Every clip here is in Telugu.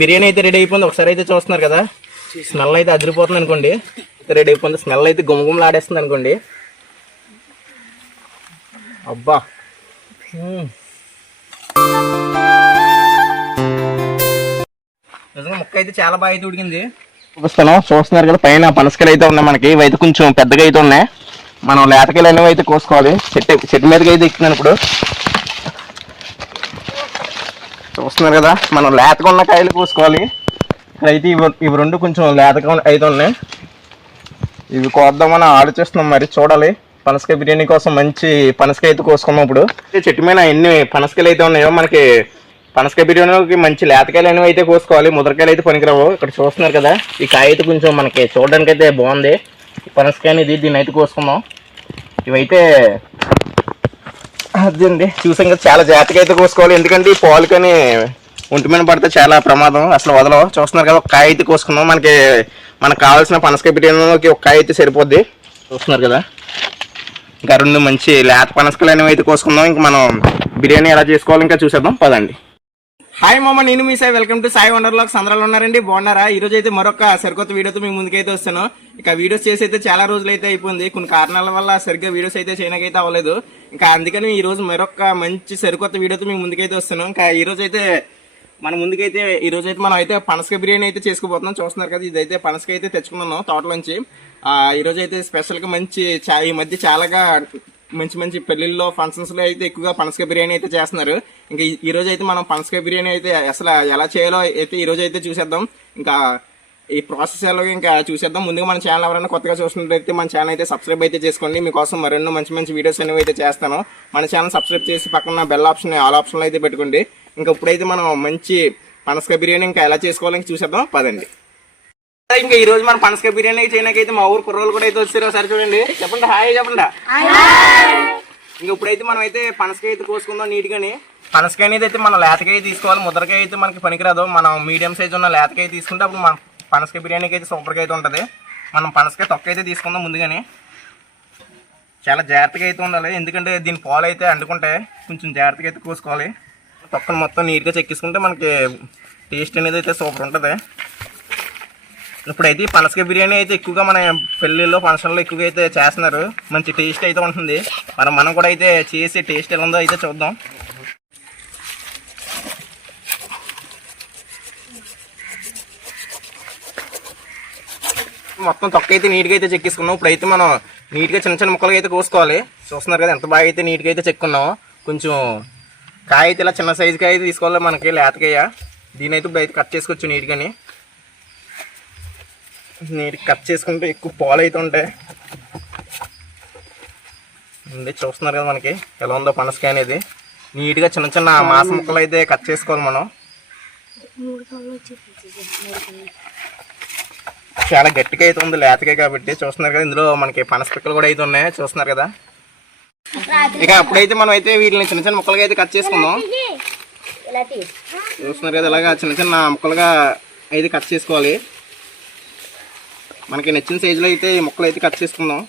బిర్యానీ అయితే రెడీ అయిపోయింది. ఒకసారి అయితే చూస్తున్నారు కదా. స్మెల్ అయితే అదిరిపోతుంది అనుకోండి. రెడీ అయిపోయింది. స్మెల్ అయితే గుమగుమలాడేస్తుంది అనుకోండి. అబ్బా. నిజంగా ముక్క అయితే చాలా బాగా అయితే ఉడికింది. చూపిస్తాను. చూస్తున్నారు కదా పైన పనసకాయలు అయితే ఉన్నాయి మనకి. ఇవి అయితే కొంచెం పెద్దగా అయితే ఉన్నాయి. మనం లేతకాయలు అనేవి అయితే కోసుకోవాలి. చెట్టు చెట్టు మీదకి అయితే ఎక్కుతున్నాను ఇప్పుడు. చూస్తున్నారు కదా మనం లేతగా ఉన్న కాయలు కోసుకోవాలి. ఇక్కడైతే ఇవి ఇవి రెండు కొంచెం లేతగా అయితే ఉన్నాయి. ఇవి కోద్దామని ఆలోచిస్తున్నాం మరి చూడాలి. పనసకాయ బిర్యానీ కోసం మంచి పనసకాయ అయితే కోసుకున్నాం ఇప్పుడు. చెట్టు మీద ఎన్ని పనసకాయలు అయితే ఉన్నాయో మనకి పనసకాయ బిర్యానీకి మంచి లేతకాయలు అనేవి అయితే కోసుకోవాలి. ముదరకాయలు అయితే పనికిరావు. ఇక్కడ చూస్తున్నారు కదా ఈ కాయ అయితే కొంచెం మనకి చూడడానికి అయితే బాగుంది పనసకాయ అనేది దీన్ని అయితే కోసుకుందాం. ఇవైతే అదండి చూసాం కదా చాలా జాగ్రత్తగా అయితే కోసుకోవాలి. ఎందుకంటే ఈ పాలు కానీ ఒంటి మీద పడితే చాలా ప్రమాదం. అసలు వదలవు. చూస్తున్నారు కదా ఒక కాయ అయితే కోసుకుందాం. మనకి మనకు కావాల్సిన పనసకాయ బిర్యానీకి ఒక కాయ అయితే సరిపోద్ది. చూస్తున్నారు కదా ఇంకా రెండు మంచి లేత పనసకాయలు అనేవి అయితే కోసుకుందాం. ఇంకా మనం బిర్యానీ ఎలా చేసుకోవాలి ఇంకా చూసేద్దాం. పదండి. హాయ్ మామ నేను మీ సాయి వెల్కమ్ టు సాయి వండర్లోకి సందరాలు ఉన్నారండి? బాగున్నారా? ఈ రోజు అయితే మరొక సరికొత్త వీడియోతో మీ ముందుకైతే వస్తాను. ఇక వీడియోస్ చేసి అయితే చాలా రోజులు అయితే అయిపోయింది. కొన్ని కారణాల వల్ల సరిగ్గా వీడియోస్ అయితే చేయడానికైతే అవ్వలేదు. ఇంకా అందుకని ఈ రోజు మరొక మంచి సరికొత్త వీడియోతో మీ ముందుకైతే వస్తాను. ఇంకా ఈ రోజు అయితే మన ముందుకైతే ఈ రోజు అయితే మనం అయితే పనసక బిర్యానీ అయితే చేసుకోబోతున్నాం చూస్తున్నారు కదా ఇదైతే పనసక అయితే తెచ్చుకున్నాను తోటలోంచి. ఈ రోజు అయితే స్పెషల్గా మంచి చా- ఈ మధ్య చాలాగా మంచి మంచి పెళ్ళిళ్ళలో ఫంక్షన్స్లో అయితే ఎక్కువగా పనసకాయ బిర్యానీ అయితే చేస్తున్నారు. ఇంకా ఈ- రోజు అయితే మనం పనసకాయ బిర్యానీ అయితే అసలు ఎలా చేయాలో అయితే ఈ రోజు అయితే చూసేద్దాం. ఇంకా ఈ ప్రాసెస్ ఎలాగో ఇంకా చూసేద్దాం. ముందుగా మన ఛానల్ ఎవరైనా కొత్తగా చూసినట్లయితే మన ఛానల్ అయితే సబ్స్క్రైబ్ అయితే చేసుకోండి. మీకోసం మరెన్నో మంచి మంచి వీడియోస్ అనేవి అయితే చేస్తాను. మన ఛానల్ సబ్స్క్రైబ్ చేసి పక్కన బెల్ ఆప్షన్ ఆల్ ఆప్షన్లో అయితే పెట్టుకోండి. ఇంకా ఇప్పుడైతే మనం మంచి పనసకాయ బిర్యానీ ఇంకా ఎలా చేసుకోవాలో చూసేద్దాం. పదండి. ఇంకా ఈ రోజు మన పనసకాయ బిర్యానీ చేయడానికైతే మా ఊరు కుర్రోళ్ళు కూడా అయితే వచ్చారు. ఒకసారి చూడండి. చెప్పండి హాయ్ చెప్పండి. ఇంకా ఇప్పుడైతే మనం అయితే పనసకాయ అయితే కోసుకుందాం నీట్గాని. పనసకాయ అనేది అయితే మనం లేతకాయ తీసుకోవాలి. ముద్రకాయ అయితే మనకి పనికిరాదు. మనం మీడియం సైజ్ ఉన్న లేతకాయ తీసుకుంటే అప్పుడు మన పనసకాయ బిర్యానీకి అయితే సూపర్గా అయితే ఉంటుంది. మనం పనసకాయ తొక్క అయితే తీసుకుందాం ముందుగానే. చాలా జాగ్రత్తగా అయితే ఉండాలి. ఎందుకంటే దీని పాలు అయితే అంటుకుంటే కొంచెం జాగ్రత్తగా అయితే కోసుకోవాలి. తొక్కను మొత్తం నీట్గా చెక్కించుకుంటే మనకి టేస్ట్ అనేది అయితే సూపర్ ఉంటుంది. ఇప్పుడైతే ఈ పనసకాయ బిర్యానీ అయితే ఎక్కువగా మన పెళ్ళిళ్ళలో ఫంక్షన్లో ఎక్కువగా అయితే చేస్తున్నారు. మంచి టేస్ట్ అయితే ఉంటుంది. మనం మనం కూడా అయితే చేసి టేస్ట్ ఎలా ఉందో అయితే చూద్దాం. మొత్తం తొక్క అయితే నీట్గా అయితే చెక్కేసుకున్నాం. ఇప్పుడైతే మనం నీట్గా చిన్న చిన్న ముక్కలుగా అయితే కోసుకోవాలి. చూస్తున్నారు కదా ఎంత బాగా అయితే నీట్గా అయితే చెక్కున్నాం కొంచెం కాయ అయితే ఇలా చిన్న సైజు అయితే తీసుకోవాలి మనకి లేతకాయ. దీని అయితే ఇప్పుడు అయితే కట్ చేసుకోవచ్చు నీట్గాని నీటి కట్ చేసుకుంటే ఎక్కువ పాలు అయితే ఉంటాయి. ముందే చూస్తున్నారు కదా మనకి ఎలా ఉందో పనసకాయ అనేది. నీట్గా చిన్న చిన్న మాస ముక్కలు అయితే కట్ చేసుకోవాలి మనం. చాలా గట్టిగా అయితే ఉంది లేతకాయ కాబట్టి. చూస్తున్నారు కదా ఇందులో మనకి పనస పిక్కలు కూడా అయితే ఉన్నాయి. చూస్తున్నారు కదా. ఇక అప్పుడైతే మనం అయితే వీటిని చిన్న చిన్న ముక్కలుగా అయితే కట్ చేసుకుందాం. చూస్తున్నారు కదా ఇలాగా చిన్న చిన్న ముక్కలుగా అయితే కట్ చేసుకోవాలి. మనకి నచ్చిన సైజులో అయితే ఈ ముక్కలు అయితే కట్ చేసుకుందాం.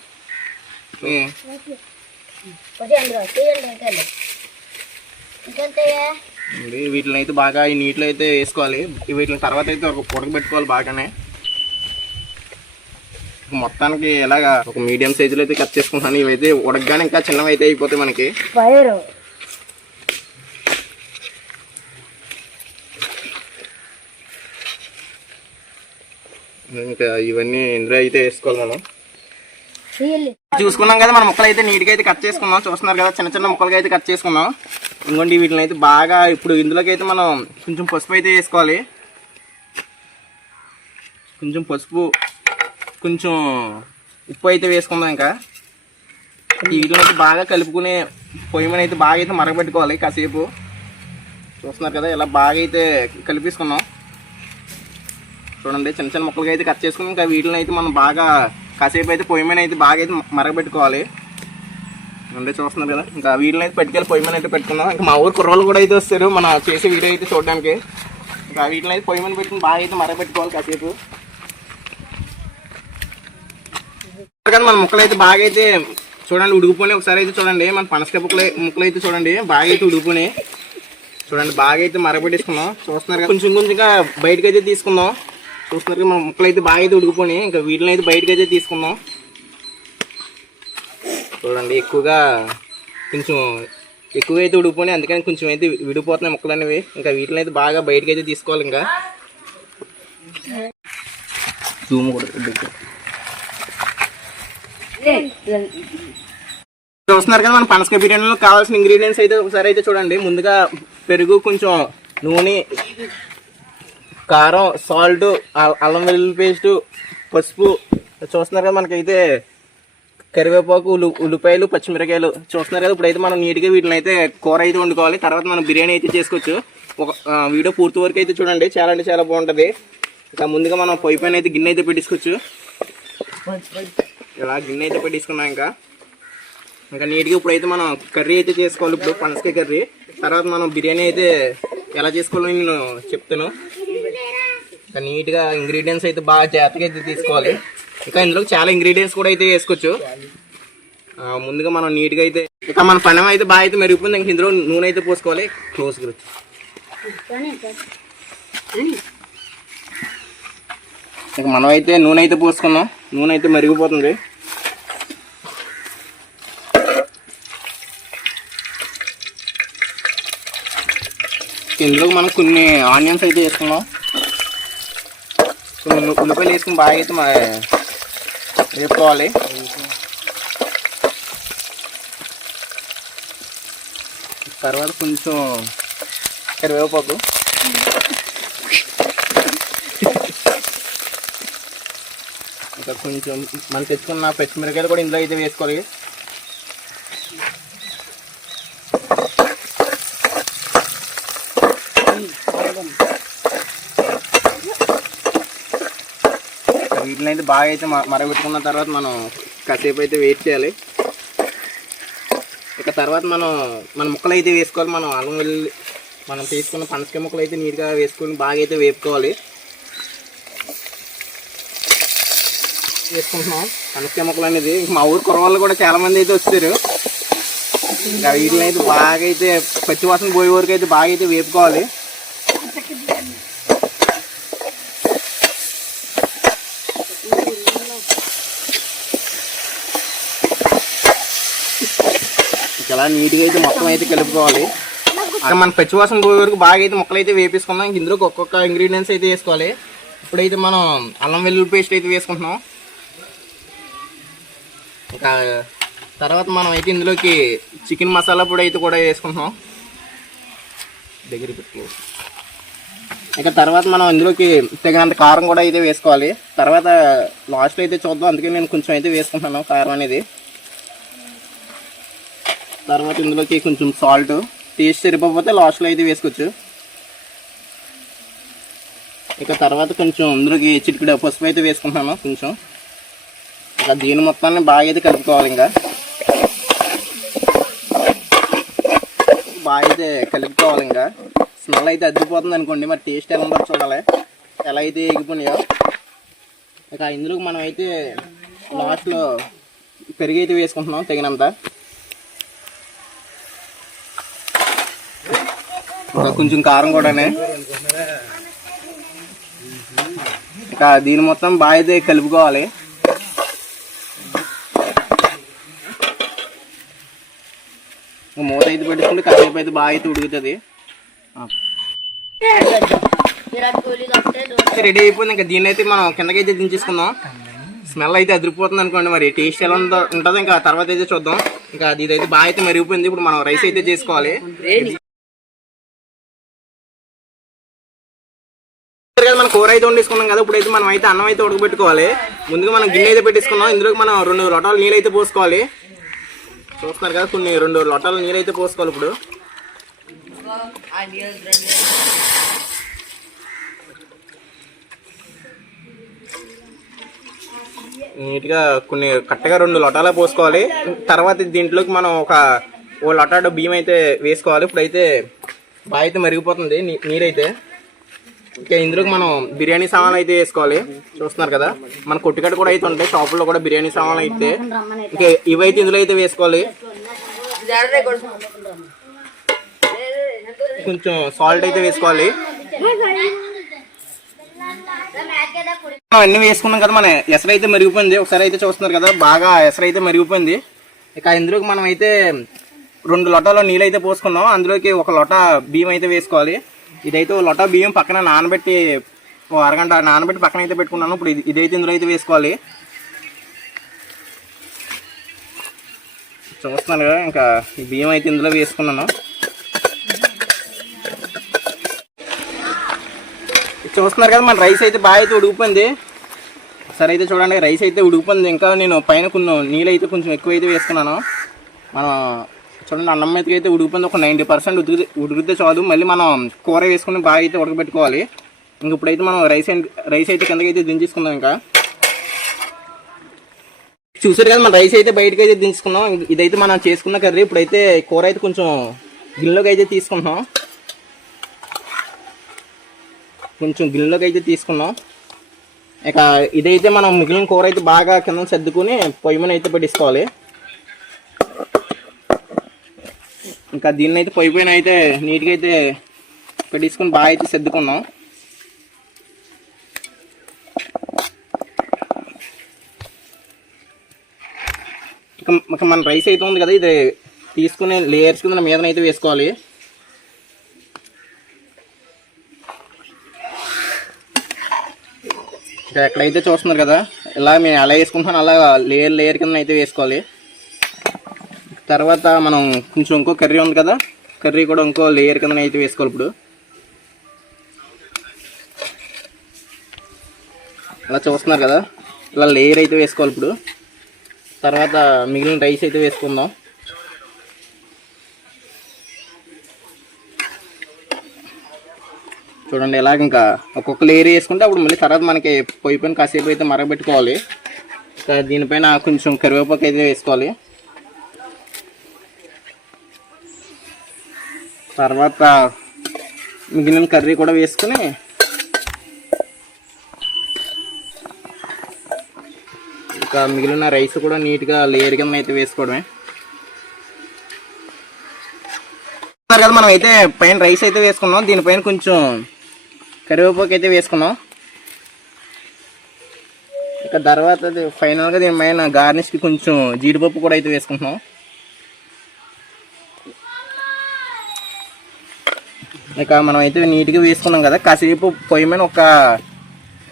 వీటిని అయితే బాగా ఈ నీటిలో అయితే వేసుకోవాలి. వీటిని తర్వాత అయితే ఒక ఉడకబెట్టుకోవాలి బాగానే. మొత్తానికి ఇలాగా ఒక మీడియం సైజులో అయితే కట్ చేసుకుంటాను ఇవైతే ఉడకగానే ఇంకా చిన్నవి అయితే అయిపోతాయి మనకి. ఇంకా ఇవన్నీ ఇందులో అయితే వేసుకోవాలి మనం. చూసుకున్నాం కదా మన ముక్కలు అయితే నీట్గా అయితే కట్ చేసుకున్నాం. చూస్తున్నారు కదా చిన్న చిన్న ముక్కలుగా అయితే కట్ చేసుకున్నాం. ఇంకోండి వీటిని అయితే బాగా ఇప్పుడు ఇందులోకి అయితే మనం కొంచెం పసుపు అయితే వేసుకోవాలి. కొంచెం పసుపు కొంచెం ఉప్పు అయితే వేసుకుందాం ఇంకా. ఈ వీటిని అయితే బాగా కలుపుకుని పొయ్యి మీద అయితే బాగా అయితే మరగబెట్టుకోవాలి కాసేపు. చూస్తున్నారు కదా ఇలా బాగా అయితే కలిపేసుకున్నాం. చూడండి చిన్న చిన్న ముక్కలుగా అయితే కట్ చేసుకుని ఇంకా వీటిని అయితే మనం బాగా కాసేపు అయితే పొయ్యి మీద అయితే బాగా అయితే మరగబెట్టుకోవాలి. అంటే చూస్తున్నారు కదా? ఇంకా వీటిని అయితే పెట్టుకెళ్ళి పొయ్యి మీద అయితే పెట్టుకుందాం. ఇంకా మా ఊరు కుర్రలు కూడా అయితే వస్తారు మన చేసే వీడియో అయితే చూడడానికి. ఇంకా వీటిని అయితే పొయ్యి మీద పెట్టుకుని బాగా అయితే మరగబెట్టుకోవాలి కాసేపు. కానీ మన ముక్కలు అయితే బాగా అయితే చూడండి ఉడికిపోయి ఒకసారి అయితే చూడండి మన పనసకాయ ముక్కలు ముక్కలు అయితే చూడండి బాగా అయితే ఉడికిపోయి చూడండి బాగా అయితే మరగబెట్టేసుకున్నాం చూస్తున్నారు కదా? కొంచెం కొంచెంగా బయటకు అయితే తీసుకుందాం. చూస్తున్నారు మన ముక్కలు అయితే బాగా అయితే ఉడికిపోయినాయి. ఇంకా వీటిని అయితే బయటకు అయితే తీసుకుందాం. చూడండి ఎక్కువగా కొంచెం ఎక్కువగా అయితే ఉడికిపోయి అందుకని కొంచెం అయితే విడిపోతున్నాయి ముక్కలు అనేవి. ఇంకా వీటిని అయితే బాగా బయటకు అయితే తీసుకోవాలి ఇంకా. జూమ్ కూడా చూస్తున్నారు కదా మన పనసకాయ బిర్యానీలో కావాల్సిన ఇంగ్రీడియంట్స్ అయితే ఒకసారి అయితే చూడండి. ముందుగా పెరుగు కొంచెం నూనె కారం సాల్ట్ అల్లం వెల్లుల్లి పేస్ట్ పసుపు. చూస్తున్నారు కదా మనకైతే కరివేపాకు ఉల్లి ఉల్లిపాయలు పచ్చిమిరకాయలు చూస్తున్నారు కదా. ఇప్పుడైతే మనం నీట్గా వీటిని అయితే కూర అయితే వండుకోవాలి. తర్వాత మనం బిర్యానీ అయితే చేసుకోవచ్చు. ఒక వీడియో పూర్తి వరకు అయితే చూడండి. చాలా అంటే చాలా బాగుంటుంది. ఇంకా ముందుగా మనం పొయ్యి పైన అయితే గిన్నె అయితే పెట్టించుకోవచ్చు ఇలా గిన్నె అయితే పెట్టించుకున్నాం ఇంకా. ఇంకా నీట్గా ఇప్పుడైతే మనం కర్రీ అయితే చేసుకోవాలి. ఇప్పుడు పనసకాయ కర్రీ. తర్వాత మనం బిర్యానీ అయితే ఎలా చేసుకోవాలో నేను చెప్తాను. ఇంకా నీట్గా ఇంగ్రీడియంట్స్ అయితే బాగా జాగ్రత్తగా అయితే తీసుకోవాలి. ఇంకా ఇందులో చాలా ఇంగ్రీడియంట్స్ కూడా అయితే వేసుకోవచ్చు. ముందుగా మనం నీట్గా అయితే ఇక మన పనం అయితే బాగా అయితే మెరుగుతుంది. ఇంక ఇందులో నూనె అయితే పోసుకోవాలి. క్లోజ్ ఇక మనం అయితే నూనె అయితే పోసుకున్నాం. నూనె అయితే మెరిగిపోతుంది. ఇందులో మనం కొన్ని ఆనియన్స్ అయితే వేసుకున్నాం. కొన్ని ఉల్లిపాయలు వేసుకుని బాగా అయితే మా వేసుకోవాలి తర్వాత కొంచెం కరివేపాకు. ఇంకా కొంచెం మనం తెచ్చుకున్న పచ్చిమిరకాయలు కూడా ఇందులో అయితే వేసుకోవాలి. వీటిని అయితే బాగా అయితే మ- మరగబెట్టుకున్న తర్వాత మనం కాసేపు అయితే వెయిట్ చేయాలి. ఇక తర్వాత మనం మన ముక్కలు అయితే వేసుకోవాలి. మనం అల్లం వెల్లుల్లి మనం తీసుకున్న పనసకాయ ముక్కలు అయితే నీట్గా వేసుకొని బాగా అయితే వేపుకోవాలి. వేసుకుంటున్నాం. పనసకాయ ముక్కలు అనేది మా ఊరు కురవాళ్ళు కూడా చాలామంది అయితే వచ్చారు ఇంకా వీటిని అయితే బాగా అయితే పచ్చివాసన పోయే వరకు అయితే బాగా అయితే వేపుకోవాలి. చాలా నీట్గా అయితే మొత్తం అయితే కలుపుకోవాలి. అక్కడ మన పచ్చివాసన పోయే వరకు బాగా అయితే ముక్కలు అయితే వేపేసుకున్నాం ఇంక ఇందులో ఒక్కొక్క ఇంగ్రీడియంట్స్ అయితే వేసుకోవాలి. ఇప్పుడైతే మనం అల్లం వెల్లుల్లి పేస్ట్ అయితే వేసుకుంటున్నాం. ఇంకా తర్వాత మనం అయితే ఇందులోకి చికెన్ మసాలా పొడి అయితే కూడా వేసుకుంటున్నాం. దగ్గర పెట్టుకో ఇక తర్వాత మనం ఇందులోకి తగినంత కారం కూడా అయితే వేసుకోవాలి. తర్వాత లాస్ట్లో అయితే చూద్దాం. అందుకే నేను కొంచెం అయితే వేసుకుంటున్నాను కారం అనేది. తర్వాత ఇందులోకి కొంచెం సాల్ట్ టేస్ట్ సరిపోతే లాస్ట్లో అయితే వేసుకోవచ్చు. ఇక తర్వాత కొంచెం ఇందులోకి చిటికిడ పసుపు అయితే వేసుకుంటున్నాను కొంచెం. ఇక దీని మొత్తాన్ని బాగా అయితే కలుపుకోవాలి ఇంకా. బాగా అయితే కలుపుకోవాలి ఇంకా. స్మెల్ అయితే అద్దిపోతుంది అనుకోండి మరి టేస్ట్ ఎలా ఉందో చూడాలి. ఎలా అయితే ఎగిపోయినాయో. ఇక ఇందులోకి మనం అయితే లాస్ట్లో పెరుగు అయితే వేసుకుంటున్నాం తగినంత. కొంచెం కారం కూడానే ఇంకా దీని మొత్తం బాగా అయితే కలుపుకోవాలి మూత అయితే పెట్టుకుంటే కాసేపు అయితే బాగా అయితే ఉడుకుతుంది. రెడీ అయిపోయింది. ఇంకా దీన్ని అయితే మనం కిందకైతే దించేసుకుందాం. స్మెల్ అయితే అదిరిపోతుంది అనుకోండి మరి. టేస్ట్ ఎలా ఉందో ఉంటుందో ఇంకా తర్వాత అయితే చూద్దాం. ఇంకా ఇదైతే బాగా అయితే మరిగిపోయింది. ఇప్పుడు మనం రైస్ అయితే చేసుకోవాలి. కూర అయితే వండేసుకున్నాం కదా ఇప్పుడైతే మనం అయితే అన్నం అయితే ఉడకబెట్టుకోవాలి. ముందుగా మనం గిన్నె అయితే పెట్టేసుకున్నాం. ఇందులోకి మనం రెండు లోటాలు నీళ్ళు అయితే పోసుకోవాలి. చూస్తున్నారు కదా కొన్ని రెండు లోటాలు నీళ్ళు అయితే పోసుకోవాలి ఇప్పుడు. నీట్గా కొన్ని కట్టగా రెండు లొటాలు పోసుకోవాలి. తర్వాత దీంట్లోకి మనం ఒక ఓ లొటాడో బియ్యం అయితే వేసుకోవాలి. ఇప్పుడైతే బాగా అయితే మరిగిపోతుంది నీ- నీరైతే. ఇంకా ఇందులోకి మనం బిర్యానీ సామాన్ అయితే వేసుకోవాలి. చూస్తున్నారు కదా మన కొట్టుకట్టు కూడా అయితే ఉంటాయి. షాపుల్లో కూడా బిర్యానీ సామాన్లు అయితే. ఇంకా ఇవైతే ఇందులో అయితే వేసుకోవాలి. కొంచెం సాల్ట్ అయితే వేసుకోవాలి. మనం అన్ని వేసుకున్నాం కదా మన ఎసరు అయితే మరిగిపోయింది. ఒకసారి అయితే చూస్తున్నారు కదా బాగా ఎసరు అయితే మరిగిపోయింది. ఇక ఇందులోకి మనం అయితే రెండు లొటాలో నీళ్ళు అయితే పోసుకున్నాం. అందులోకి ఒక లొట బియ్యం అయితే వేసుకోవాలి. ఇదైతే ఒక బియ్యం పక్కన నానబెట్టి అరగంట నానబెట్టి పక్కన అయితే పెట్టుకున్నాను ఇప్పుడు ఇది ఇదైతే ఇందులో అయితే వేసుకోవాలి. చూస్తున్నాను కదా ఇంకా బియ్యం అయితే ఇందులో వేసుకున్నాను. చూస్తున్నారు కదా మన రైస్ అయితే బాగా అయితే ఉడికిపోయింది. సరే అయితే చూడండి రైస్ అయితే ఉడికిపోయింది. ఇంకా నేను పైన కొన్ని నీళ్ళు అయితే కొంచెం ఎక్కువ అయితే వేసుకున్నాను. మనం చూడండి అన్నం మీదకి అయితే ఉడికిపోయింది. ఒక నైంటీ పర్సెంట్ ఉడికితే ఉడికితే చాలు. మళ్ళీ మనం కూర వేసుకుని బాగా అయితే ఉడకబెట్టుకోవాలి. ఇంక ఇప్పుడైతే మనం రైస్ రైస్ అయితే కిందకి అయితే దించేసుకుందాం ఇంకా. చూసారు కదా మన రైస్ అయితే బయటకు అయితే దించుకున్నాం ఇదైతే మనం చేసుకున్న కర్రీ. ఇప్పుడైతే కూర అయితే కొంచెం గిన్నెలోకి అయితే తీసుకుంటున్నాం. కొంచెం గిన్నెలోకి అయితే తీసుకున్నాం. ఇక ఇదైతే మనం మిగిలిన కూర అయితే బాగా కింద సర్దుకుని పొయ్యి మీద అయితే పట్టించుకోవాలి ఇంకా దీన్ని అయితే పొయ్యి పైన అయితే నీట్గా అయితే పెట్టించుకొని బాగా అయితే సర్దుకున్నాం. ఇక మన రైస్ అయితే ఉంది కదా ఇది తీసుకుని లేయర్స్ కింద మీదనైతే వేసుకోవాలి. ఎక్కడైతే చూస్తున్నారు కదా ఇలా మేము ఎలా వేసుకుంటాను అలా లేయర్ లేయర్ కింద అయితే వేసుకోవాలి. తర్వాత మనం కొంచెం ఇంకో కర్రీ ఉంది కదా? కర్రీ కూడా ఇంకో లేయర్ కింద అయితే వేసుకోవాలి ఇప్పుడు. అలా చూస్తున్నారు కదా? ఇలా లేయర్ అయితే వేసుకోవాలి ఇప్పుడు. తర్వాత మిగిలిన రైస్ అయితే వేసుకుందాం. చూడండి ఇలాగ ఇంకా ఒక్కొక్క లేయర్ వేసుకుంటే అప్పుడు మళ్ళీ తర్వాత మనకి పొయ్యి పైన కాసేపు అయితే మరగబెట్టుకోవాలి. ఇంకా దీనిపైన కొంచెం కరివేపాకు అయితే వేసుకోవాలి. తర్వాత మిగిలిన కర్రీ కూడా వేసుకుని ఇంకా మిగిలిన రైస్ కూడా నీట్గా లేయర్ కింద అయితే వేసుకోవడమే. కదా మనం అయితే పైన రైస్ అయితే వేసుకున్నాం. దీనిపైన కొంచెం కరివేపాకు అయితే వేసుకున్నాం. ఇక తర్వాత అది ఫైనల్గా దీనిపైన గార్నిష్కి కొంచెం జీడిపప్పు కూడా అయితే వేసుకుంటున్నాం. ఇక మనం అయితే నీట్గా వేసుకున్నాం కదా కాసేపు పొయ్యి మీద ఒక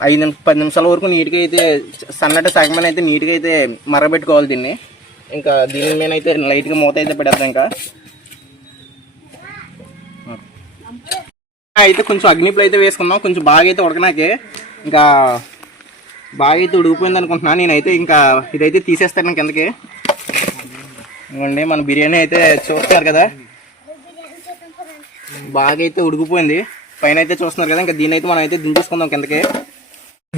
ఐదు నిమిషం పది నిమిషాల వరకు నీట్గా అయితే సన్నటి సగమైన అయితే నీట్గా అయితే మరగబెట్టుకోవాలి దీన్ని. ఇంకా దీని మీద అయితే లైట్గా మూత అయితే పెడతాం ఇంకా. అయితే కొంచెం అగ్నిపులు అయితే వేసుకుందాం కొంచెం బాగా అయితే ఉడకనాకే. ఇంకా బాగా అయితే ఉడికిపోయింది అనుకుంటున్నాను నేనైతే ఇంకా ఇదైతే తీసేస్తాను కిందకి. ఇవ్వండి మన బిర్యానీ అయితే చూస్తారు కదా. బాగా అయితే ఉడికిపోయింది. పైన అయితే చూస్తున్నారు కదా ఇంకా దీని అయితే మనం అయితే దించేసుకుందాం కిందకి.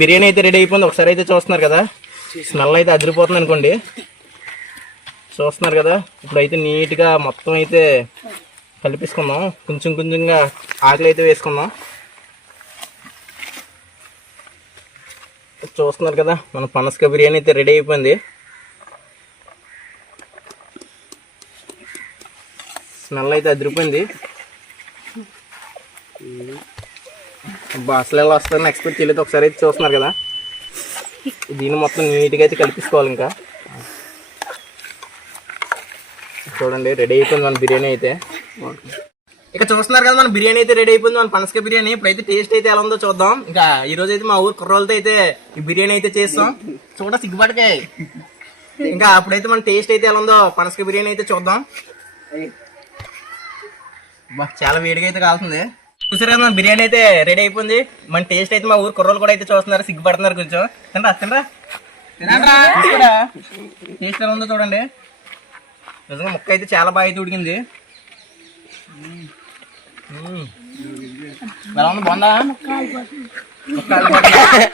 బిర్యానీ అయితే రెడీ అయిపోయింది. ఒకసారి అయితే చూస్తున్నారు కదా స్మెల్ అయితే అదిరిపోతుంది అనుకోండి. చూస్తున్నారు కదా ఇప్పుడైతే నీట్గా మొత్తం అయితే కలిపేసుకుందాం. కొంచెం కొంచెంగా ఆకలి అయితే వేసుకుందాం. చూస్తున్నారు కదా మన పనసక బిర్యానీ అయితే రెడీ అయిపోయింది. స్మెల్ అయితే అదిరిపోయింది. అబ్బా అసలు ఎలా వస్తుందని ఎక్స్పెక్ట్ చేయలేదు ఒకసారి అయితే చూస్తున్నారు కదా. దీన్ని మొత్తం నీట్గా అయితే కలిపించుకోవాలి ఇంకా. చూడండి రెడీ అయిపోయింది మన బిర్యానీ అయితే. ఇక చూస్తున్నారు కదా మన బిర్యానీ అయితే రెడీ అయిపోయింది మన పనసక బిర్యానీ. ఇప్పుడైతే టేస్ట్ అయితే ఎలా ఉందో చూద్దాం. ఇంకా ఈ రోజు అయితే మా ఊరు కుర్రోళ్ళతో అయితే ఈ బిర్యానీ అయితే చేస్తాం. చూడ సిగ్గుపడకే. ఇంకా అప్పుడైతే మన టేస్ట్ అయితే ఎలా ఉందో పనసక బిర్యానీ అయితే చూద్దాం. చాలా వేడిగా అయితే కాలుతుంది. చూసారు కదా మన బిర్యానీ అయితే రెడీ అయిపోయింది. మన టేస్ట్ అయితే మా ఊరు కుర్రలు కూడా అయితే చూస్తున్నారు సిగ్గుపడుతున్నారు కొంచెం. తినరా తినరా? తినరా? టేస్ట్ ఎలా ఉందో చూడండి. నిజంగా ముక్క అయితే చాలా బాగా అయితే ఉడికింది. ఎలా ఉంది? బాగుందా? ముక్క కాలిపోతుందా?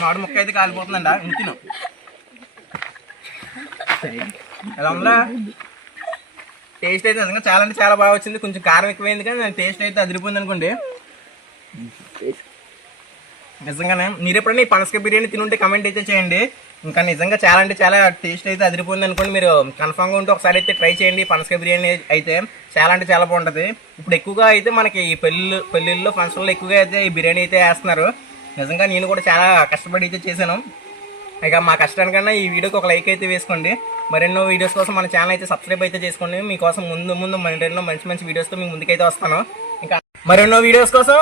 మామిడి ముక్క అయితే కాలిపోతుందండి ఇంటిను ఎలా ఉందా టేస్ట్ అయితే నిజంగా చాలా అంటే చాలా బాగా వచ్చింది. కొంచెం కారం ఎక్కువైంది కానీ టేస్ట్ అయితే అదిరిపోయింది అనుకోండి. నిజంగానే మీరు ఎప్పుడైనా ఈ పనసక బిర్యానీ తినుంటే కమెంట్ అయితే చేయండి. ఇంకా నిజంగా చాలా అంటే చాలా టేస్ట్ అయితే అదిరిపోయింది అనుకోండి. మీరు కన్ఫామ్గా ఉంటే ఒకసారి అయితే ట్రై చేయండి. పనసక బిర్యానీ అయితే చాలా అంటే చాలా బాగుంటుంది. ఇప్పుడు ఎక్కువగా అయితే మనకి ఈ పెళ్ళిళ్ళు పెళ్ళిళ్ళు ఫంక్షన్లో ఎక్కువగా అయితే ఈ బిర్యానీ అయితే వేస్తున్నారు. నిజంగా నేను కూడా చాలా కష్టపడి అయితే చేశాను. ఇక మా కష్టానికన్నా ఈ వీడియోకి ఒక లైక్ అయితే వేసుకోండి. మరెన్నో వీడియోస్ కోసం మన ఛానల్ అయితే సబ్స్క్రైబ్ అయితే చేసుకోండి. మీకోసం ముందు ముందు మరెన్నో మంచి మంచి వీడియోస్తో మీ ముందుకైతే వస్తాను. ఇంకా మరెన్నో వీడియోస్ కోసం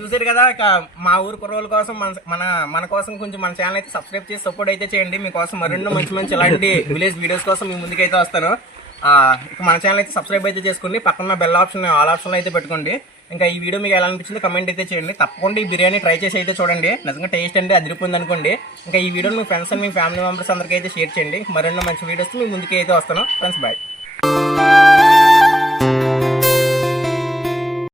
చూసారు కదా ఇక మా ఊరు కుర్రోళ్ళ కోసం మన మన మన కోసం కొంచెం మన ఛానల్ అయితే సబ్స్క్రైబ్ చేసి సపోర్ట్ అయితే చేయండి. మీకోసం మరెన్నో మంచి మంచి ఇలాంటి విలేజ్ వీడియోస్ కోసం మీ ముందుకైతే వస్తాను. ఇక మన ఛానల్ అయితే సబ్స్క్రైబ్ అయితే చేసుకోండి. పక్కన బెల్ ఆప్షన్ ఆల్ ఆప్షన్లో అయితే పెట్టుకోండి. ఇంకా ఈ వీడియో మీకు ఎలా అనిపించింది కమెంట్ అయితే చేయండి. తప్పకుండా ఈ బిర్యానీ ట్రై చేసి అయితే చూడండి. నిజంగా టేస్ట్ అంటే అదిరిపోయింది అనుకోండి. ఇంకా ఈ వీడియో మీ ఫ్రెండ్స్ అండ్ మీ ఫ్యామిలీ మెంబర్స్ అందరికీ అయితే షేర్ చేయండి. మరెన్నో మంచి వీడియోస్ మీ ముందుకి అయితే వస్తాను. Friends bye